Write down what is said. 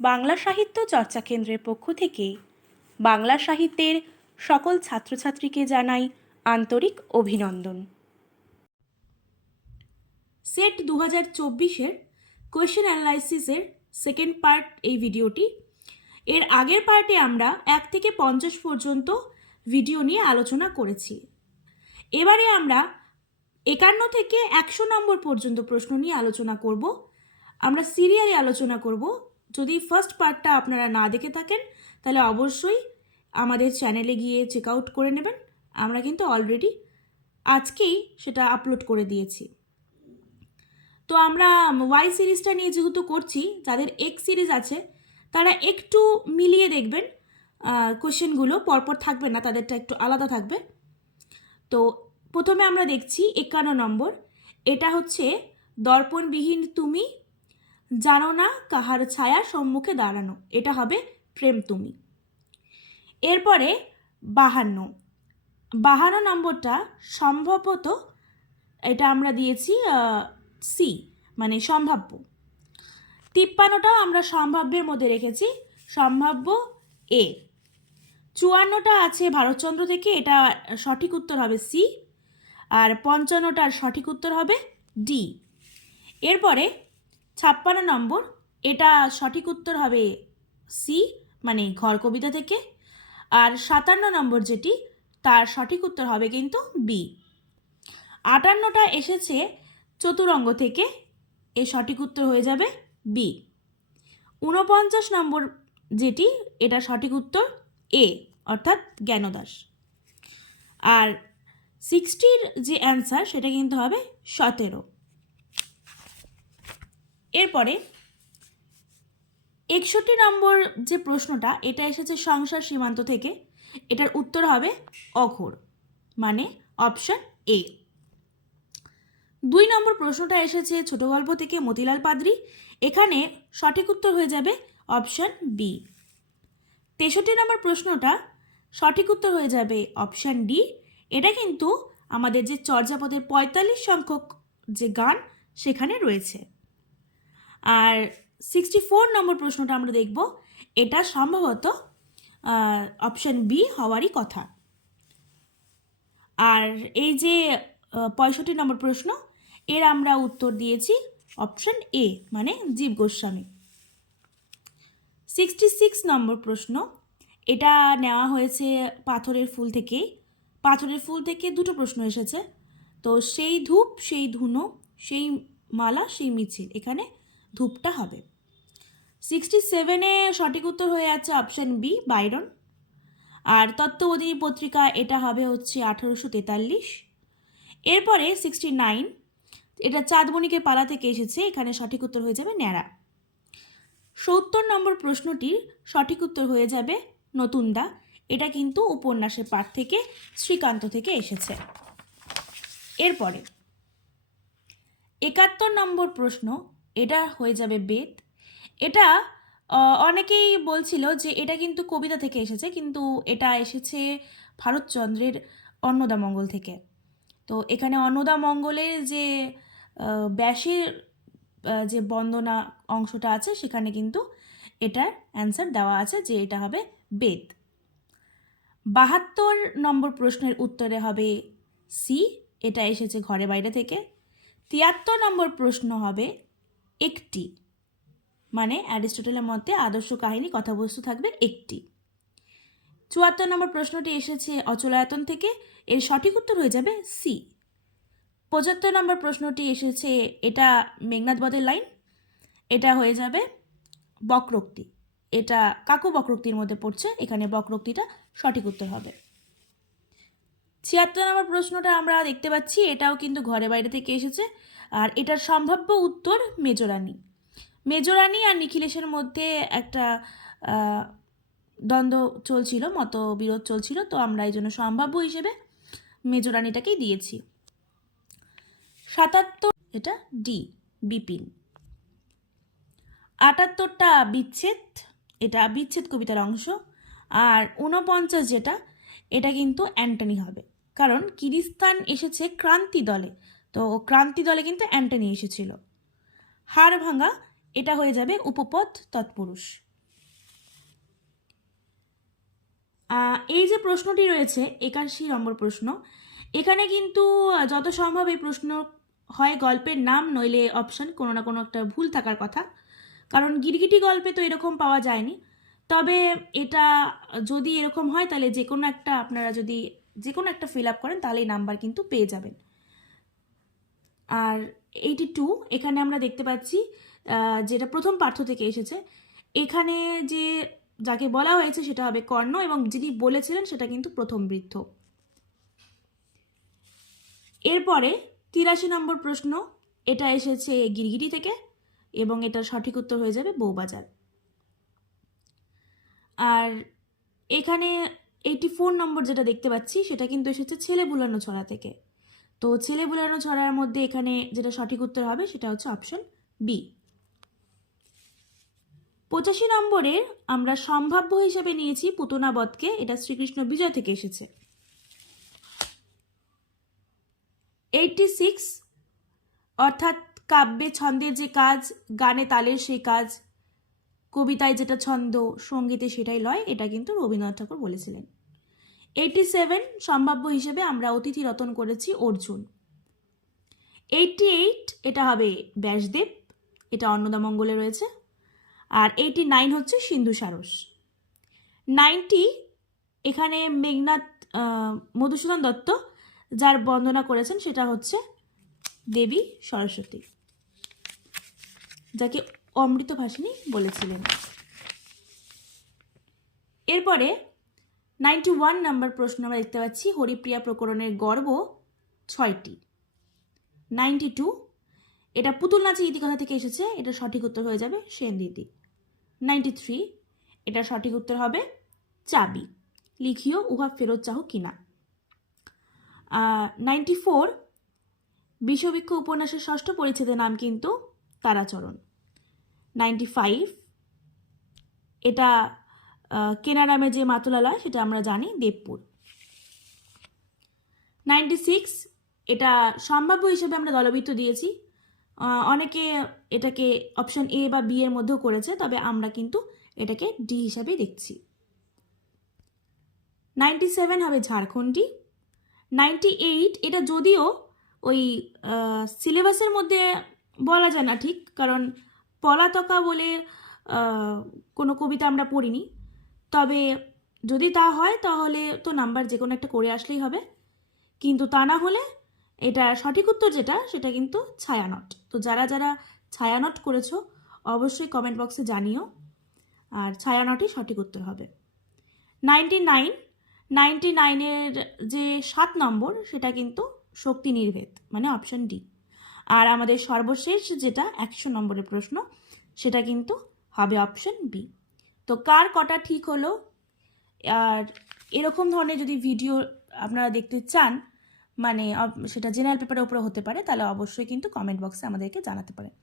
বাংলা সাহিত্য চর্চা কেন্দ্রের পক্ষ থেকে বাংলা সাহিত্যের সকল ছাত্রছাত্রীকে জানাই আন্তরিক অভিনন্দন। সেট দু হাজার চব্বিশের কোয়েশ্চেন অ্যানালাইসিসের সেকেন্ড পার্ট এই ভিডিওটি। এর আগের পার্টে আমরা এক থেকে পঞ্চাশ পর্যন্ত ভিডিও নিয়ে আলোচনা করেছি। এবারে আমরা একান্ন থেকে একশো নম্বর পর্যন্ত প্রশ্ন নিয়ে আলোচনা করব। আমরা সিরিয়ালে আলোচনা করব। যদি ফার্স্ট পার্টটা আপনারা না দেখে থাকেন, তাহলে অবশ্যই আমাদের চ্যানেলে গিয়ে চেক আউট করে নেবেন। আমরা কিন্তু অলরেডি আজকেই সেটা আপলোড করে দিয়েছি। তো আমরা ওয়াই সিরিজটা নিয়ে যেহেতু করছি, যাদের এক্স সিরিজ আছে, তারা একটু মিলিয়ে দেখবেন কোশ্চেনগুলো পরপর থাকবে না, তাদেরটা একটু আলাদা থাকবে। তো প্রথমে আমরা দেখছি একান্ন নম্বর। এটা হচ্ছে, দর্পণবিহীন তুমি জানো না কাহার ছায়া সম্মুখে দাঁড়ানো, এটা হবে প্রেম তুমি। এরপরে বাহান্ন। বাহান্ন নম্বরটা সম্ভবত এটা আমরা দিয়েছি সি মানে সম্ভাব্য। তিপ্পান্নটা আমরা সম্ভাব্যের মধ্যে রেখেছি, সম্ভাব্য এ চুয়ান্নটা আছে ভারতচন্দ্র থেকে, এটা সঠিক উত্তর হবে সি আর পঞ্চান্নটার সঠিক উত্তর হবে ডি এরপরে ছাপ্পান্ন নম্বর, এটা সঠিক উত্তর হবে সি মানে ঘর কবিতা থেকে। আর সাতান্ন নম্বর যেটি, তার সঠিক উত্তর হবে কিন্তু বি আটান্নটা এসেছে চতুরঙ্গ থেকে, এর সঠিক উত্তর হয়ে যাবে বি ঊনপঞ্চাশ নম্বর যেটি, এটা সঠিক উত্তর এ অর্থাৎ জ্ঞানদাস। আর সিক্সটির যে অ্যান্সার সেটা কিন্তু হবে সতেরো। এরপরে একষট্টি নম্বর যে প্রশ্নটা, এটা এসেছে সংসার সীমান্ত থেকে, এটার উত্তর হবে অঘোর মানে অপশান এ দুই নম্বর প্রশ্নটা এসেছে ছোট গল্প থেকে মতিলাল পাদ্রি, এখানে সঠিক উত্তর হয়ে যাবে অপশান বি তেষট্টি নম্বর প্রশ্নটা সঠিক উত্তর হয়ে যাবে অপশান ডি এটা কিন্তু আমাদের যে চর্যাপদের পঁয়তাল্লিশ সংখ্যক যে গান, সেখানে রয়েছে। আর সিক্সটি ফোর নম্বর প্রশ্নটা আমরা দেখব। এটা সম্ভবত অপশান বি হওয়ারই কথা। আর এই যে পঁয়ষট্টি নম্বর প্রশ্ন, এর আমরা উত্তর দিয়েছি অপশান এ মানে জীব গোস্বামী। সিক্সটি সিক্স নম্বর প্রশ্ন, এটা নেওয়া হয়েছে পাথরের ফুল থেকে পাথরের ফুল থেকে দুটো প্রশ্ন এসেছে। তো সেই ধূপ, সেই ধুনো, সেই মালা, সেই মিছিল, এখানে ধূপটা হবে। সিক্সটি সেভেনে সঠিক উত্তর হয়ে যাচ্ছে অপশান বি বাইরন আর তত্ত্ববোধিনী পত্রিকা এটা হবে হচ্ছে আঠারোশো তেতাল্লিশ। এরপরে সিক্সটি নাইন এটা চাঁদমণিকের পালা থেকে এসেছে, এখানে সঠিক উত্তর হয়ে যাবে ন্যাড়া। সত্তর নম্বর প্রশ্নটির সঠিক উত্তর হয়ে যাবে নতুনদা। এটা কিন্তু উপন্যাসের পাঠ থেকে, শ্রীকান্ত থেকে এসেছে। এরপরে, একাত্তর নম্বর প্রশ্ন এটা হয়ে যাবে বেদ। এটা অনেকেই বলছিল যে এটা কিন্তু কবিতা থেকে এসেছে, কিন্তু এটা এসেছে ভারতচন্দ্রের অন্নদা মঙ্গল থেকে। তো এখানে অন্নদা মঙ্গলের যে ব্যাসের যে বন্দনা অংশটা আছে, সেখানে কিন্তু এটার অ্যান্সার দেওয়া আছে যে এটা হবে বেদ। বাহাত্তর নম্বর প্রশ্নের উত্তরে হবে সি, এটা এসেছে ঘরে বাইরে থেকে। তিয়াত্তর নম্বর প্রশ্ন হবে একটি। মানে অ্যারিস্টোটেলের মতে আদর্শ কাহিনী, কথাবস্তু থাকবে একটি। চুয়াত্তর নম্বর প্রশ্নটি এসেছে অচলায়তন থেকে। এর সঠিক উত্তর হয়ে যাবে সি। পঁচাত্তর নম্বর প্রশ্নটি এসেছে, এটা মেঘনাথ বদের লাইন। এটা হয়ে যাবে বক্রোক্তি। এটা কাকু বক্রোক্তির মধ্যে পড়ছে, এখানে বক্রোক্তিটা সঠিক উত্তর হবে। ছিয়াত্তর নম্বর প্রশ্নটা আমরা দেখতে পাচ্ছি, এটাও কিন্তু ঘরে বাইরে থেকে এসেছে। আর এটার সম্ভাব্য উত্তর মেজরানি। মেজরানি আর নিখিলেশের মধ্যে একটা দ্বন্দ্ব চলছিল মত বিরোধ চলছিল, তো আমরা এই জন্য সম্ভাব্য হিসেবে মেজরানিটাকেই দিয়েছি। সাতাত্তর এটা ডি, বিপিন। আটাত্তরটা বিচ্ছেদ, এটা বিচ্ছেদ কবিতার অংশ। আর ঊনপঞ্চাশ যেটা, এটা কিন্তু অ্যান্টনি হবে। কারণ কিরিস্তান এসেছে ক্রান্তি দলে। তো ক্রান্তি দলে কিন্তু অ্যান্টনি এসেছিল। হাড় ভাঙা, এটা হয়ে যাবে উপপদ তৎপুরুষ। এই যে প্রশ্নটি রয়েছে, একাশি নম্বর প্রশ্ন, এখানে কিন্তু যত সম্ভব এই প্রশ্ন হয় গল্পের নাম, নইলে অপশন কোনো না কোনো একটা ভুল থাকার কথা। কারণ গিরগিটি গল্পে তো এরকম পাওয়া যায়নি। তবে এটা যদি এরকম হয়, তাহলে যে কোনো একটা আপনারা যদি যে কোনো একটা ফিল আপ করেন তাহলে এই নাম্বার কিন্তু পেয়ে যাবেন। আর এইটি টু এখানে আমরা দেখতে পাচ্ছি যেটা প্রথম পার্থ থেকে এসেছে। এখানে যে যাকে বলা হয়েছে সেটা হবে কর্ণ এবং যিনি বলেছিলেন সেটা কিন্তু প্রথম বৃদ্ধ। এরপরে তিরাশি নম্বর প্রশ্ন, এটা এসেছে গিরগিরি থেকে এবং এটার সঠিক উত্তর হয়ে যাবে বউবাজার। আর এখানে এইটি ফোর নম্বর যেটা দেখতে পাচ্ছি, সেটা কিন্তু এসেছে ছেলে বুলানো ছড়া থেকে। তো ছেলে বুলানো ছড়ার মধ্যে এখানে যেটা সঠিক উত্তর হবে সেটা হচ্ছে অপশন বি পঁচাশি নম্বরের আমরা সম্ভাব্য হিসেবে নিয়েছি পুতনাবধকে এটা শ্রীকৃষ্ণ বিজয় থেকে এসেছে। এইটটি সিক্স অর্থাৎ কাব্যে ছন্দের যে কাজ, গানে তালের সেই কাজ, কবিতায় যেটা ছন্দ, সঙ্গীতে সেটাই লয়, এটা কিন্তু রবীন্দ্রনাথ ঠাকুর বলেছিলেন। এইটটি সেভেন সম্ভাব্য হিসেবে আমরা অতিথি রতন করেছি অর্জুন। এইটটি এইট এটা হবে ব্যাসদেব, এটা অন্নদামঙ্গলে রয়েছে। আর এইটি নাইন হচ্ছে সিন্ধু সারস। নাইনটি এখানে মেঘনাথ মধুসূদন দত্ত যার বন্দনা করেছেন সেটা হচ্ছে দেবী সরস্বতী, যাকে অমৃত অমৃতভাষিনী বলেছিলেন। এরপরে নাইনটি ওয়ান নাম্বার প্রশ্ন আমরা দেখতে পাচ্ছি, হরিপ্রিয়া প্রকরণের গর্ব ছয়টি। নাইনটি টু, এটা পুতুল নাচের ইতিকথা থেকে এসেছে, এটা সঠিক উত্তর হয়ে যাবে সেন দিদি নাইনটি থ্রি, এটা সঠিক উত্তর হবে চাবি। লিখিও, উহা ফেরত চাহ কিনা। নাইনটি ফোর বিশ্ববৃক্ষ উপন্যাসের ষষ্ঠ পরিচ্ছেদের নাম কিন্তু তারাচরণ। নাইনটি ফাইভ, এটা কেনারামে যে মাতুলালয়, সেটা আমরা জানি দেবপুর। নাইনটি সিক্স এটা সম্ভাব্য হিসেবে আমরা দলবৃত্ত দিয়েছি। অনেকে এটাকে অপশন এ বা বি এর মধ্যেও করেছে, তবে আমরা কিন্তু এটাকে ডি হিসাবেই দেখছি। নাইনটি সেভেন হবে ঝাড়খণ্ডী। নাইনটি এইট এটা যদিও ওই সিলেবাসের মধ্যে বলা যায় না ঠিক, কারণ পলাতকা বলে কোনো কবিতা আমরা পড়িনি। তবে যদি তা হয়, তাহলে তো নাম্বার যে কোনো একটা করে আসলেই হবে। কিন্তু তা না হলে এটা সঠিক উত্তর যেটা, সেটা কিন্তু ছায়ানট তো যারা যারা ছায়ানট করেছ, অবশ্যই কমেন্ট বক্সে জানিও, আর ছায়ানটই সঠিক উত্তর হবে। নাইনটি নাইন নাইনটি নাইনের যে সাত নম্বর, সেটা কিন্তু শক্তি নির্ভেদ মানে অপশন ডি আর আমাদের সর্বশেষ যেটা, একশো নম্বরের প্রশ্ন, সেটা কিন্তু হবে অপশন বি তো কার কটা ঠিক হলো? আর এরকম ধরনের যদি ভিডিও আপনারা দেখতে চান মানে সেটা জেনারেল পেপারের উপরে হতে পারে, তাহলে অবশ্যই কিন্তু কমেন্ট বক্সে আমাদেরকে জানাতে পারেন।